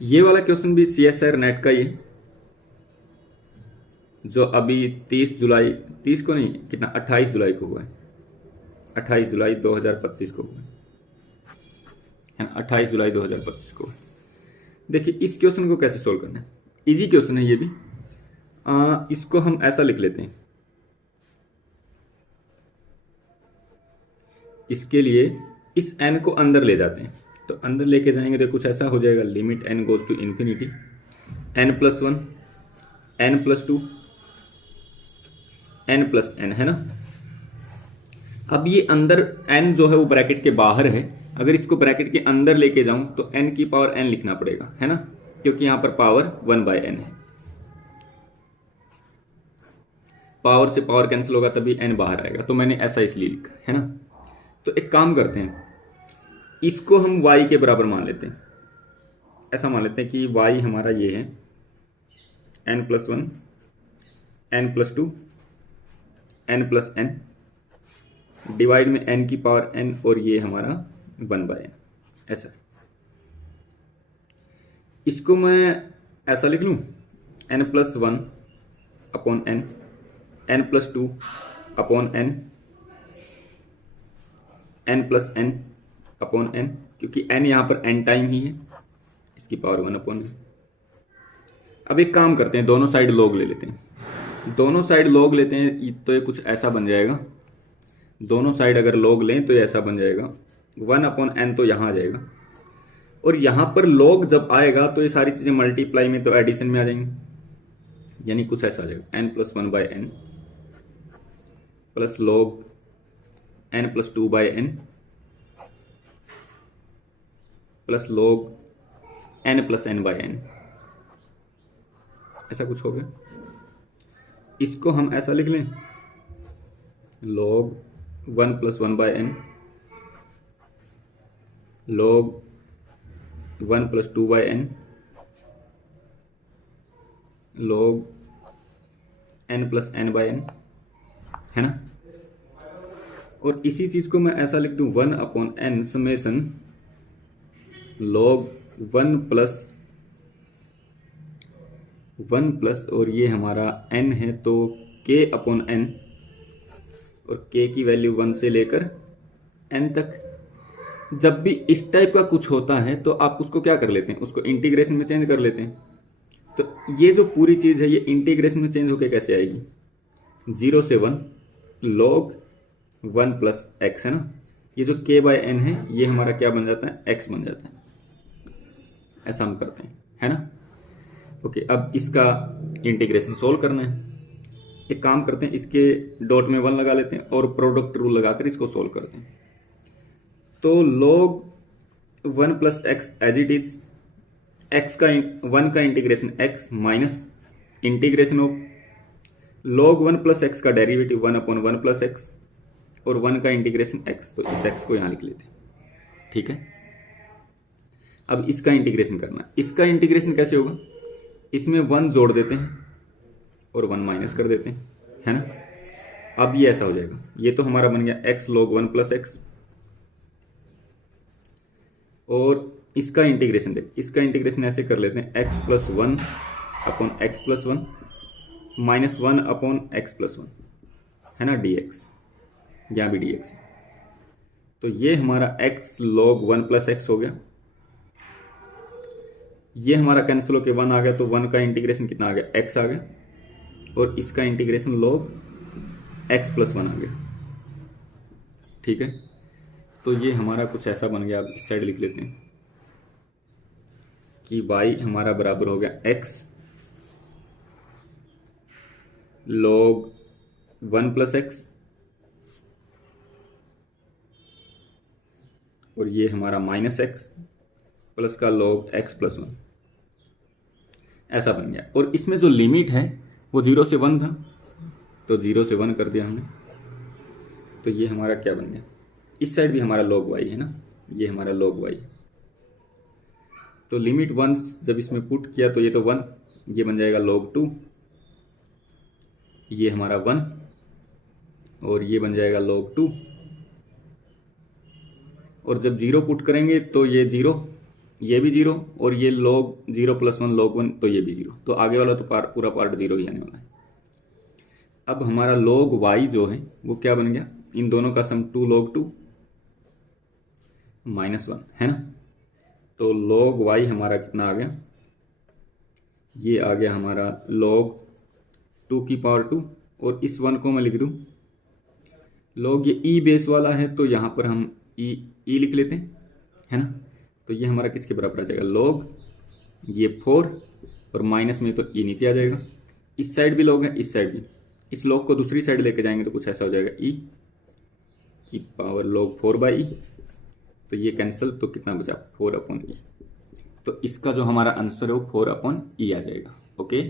ये वाला क्वेश्चन भी CSIR नेट का ही है, जो अभी 30 जुलाई, 30 को नहीं, कितना, 28 जुलाई को हुआ है। 28 जुलाई 2025 को हुआ है ना, 28 जुलाई 2025 को। देखिए इस क्वेश्चन को कैसे सोल्व करना है। इजी क्वेश्चन है ये भी। इसको हम ऐसा लिख लेते हैं। इसके लिए इस n को अंदर ले जाते हैं, तो अंदर लेके जाएंगे तो कुछ ऐसा हो जाएगा, limit n goes to infinity n+1 n+2 n+n, है ना। अब ये अंदर n जो है वो ब्रैकेट के बाहर है, अगर इसको ब्रैकेट के अंदर लेके जाऊं तो n की पावर n लिखना पड़ेगा, है ना, क्योंकि यहां पर पावर 1/n है। पावर से पावर कैंसिल होगा तभी n बाहर आएगा, तो मैंने ऐसा इसलिए लिखा है ना। तो एक काम करते हैं, इसको हम y के बराबर मान लेते हैं। ऐसा मान लेते हैं कि y हमारा ये है n+1 n+2 n+n डिवाइड में n की पावर n, और ये हमारा 1/n, ऐसा। इसको मैं ऐसा लिख लूं, n+1/n n+2/n n+n/n, क्योंकि n यहां पर n टाइम ही है, इसकी पावर 1/n। अब एक काम करते हैं, दोनों साइड लॉग ले लेते हैं। दोनों साइड लॉग लेते हैं तो ये कुछ ऐसा बन जाएगा। दोनों साइड अगर लॉग लें तो ये ऐसा बन जाएगा, 1/n तो यहाँ आ जाएगा, और यहाँ पर लॉग जब आएगा तो ये सारी चीज़ें मल्टीप्लाई में तो एडिशन में आ जाएंगी, यानी कुछ ऐसा आ जाएगा, n+1/n plus log n+2/n plus log n+n/n, ऐसा कुछ हो गया। इसको हम ऐसा लिख लें, log 1+1/n log 1+2/n log n+n/n, है ना। और इसी चीज को मैं ऐसा लिख दूं, 1/n समेसन log 1+1+ और ये हमारा n है तो k/n, और k की वैल्यू 1 से लेकर n तक। जब भी इस टाइप का कुछ होता है तो आप उसको क्या कर लेते हैं, उसको इंटीग्रेशन में चेंज कर लेते हैं। तो ये जो पूरी चीज है ये इंटीग्रेशन में चेंज होके कैसे आएगी, 0 से 1 log 1+x, है ना। ये जो k/n है ये हमारा क्या बन जाता है, x बन जाता है। ऐसा हम करते हैं, है ना। ओके, अब इसका इंटीग्रेशन सोल्व करना है। एक काम करते हैं, इसके डॉट में 1 लगा लेते हैं और प्रोडक्ट रूल लगाकर इसको सोल्व करते हैं। तो log 1+x as it is, x का 1 का integration x minus integration of log 1+x का डेरिवेटिव 1/1+x और 1 का इंटीग्रेशन x, तो इस x को यहां लिख लेते हैं, ठीक है। अब इसका इंटीग्रेशन करना है। इसका इंटीग्रेशन कैसे होगा, इसमें 1 जोड़ देते हैं और 1 माइनस कर देते हैं, है ना। अब ये ऐसा हो जाएगा, ये तो हमारा बन गया x log 1+x, और इसका इंटीग्रेशन देख, इसका इंटीग्रेशन ऐसे कर लेते हैं, x+1/x+1 माइनस 1/x+1, है ना, dx, यहाँ भी dx। तो ये हमारा x log 1+x हो गया। ये हमारा कैंसिल होके 1 आ गया, तो 1 का इंटीग्रेशन कितना आ गया, x आ गया, और इसका इंटीग्रेशन log x+1 आ गया, ठीक है। तो ये हमारा कुछ ऐसा बन गया। अब इस साइड लिख लेते हैं कि y हमारा बराबर हो गया x log 1+x, और ये हमारा माइनस x प्लस का log x+1, ऐसा बन गया। और इसमें जो लिमिट है वो 0 से 1 था, तो 0 से 1 कर दिया हमने, तो ये हमारा क्या बन गया, इस साइड भी हमारा log y है ना, ये हमारा log y। तो लिमिट 1 जब इसमें पुट किया तो ये तो 1, ये बन जाएगा log 2, ये हमारा 1, और ये बन जाएगा log 2, और जब 0 पुट करेंगे तो ये 0, ये भी जीरो, और ये log 0 + 1 log 1, तो ये भी जीरो, तो आगे वाला तो पूरा पार्ट जीरो ही आने वाला है। अब हमारा log y जो है वो क्या बन गया, इन दोनों का सम 2 log 2 -1 है ना। तो log y हमारा कितना आ गया, ये आ गया हमारा log 2 की पावर 2, और इस 1 को मैं लिख दूं log, ये e बेस वाला है तो यहाँ पर हम e लिख लेते हैं, है ना। तो ये हमारा किसके बराबर आ जाएगा, log ये 4, और माइनस में तो e नीचे आ जाएगा, इस साइड भी log है, इस साइड भी, इस log को दूसरी साइड लेके जाएंगे तो कुछ ऐसा हो जाएगा e की पावर log 4/e, तो ये कैंसिल, तो कितना बचा 4/e। तो इसका जो हमारा आंसर है वो 4/e आ जाएगा। ओके।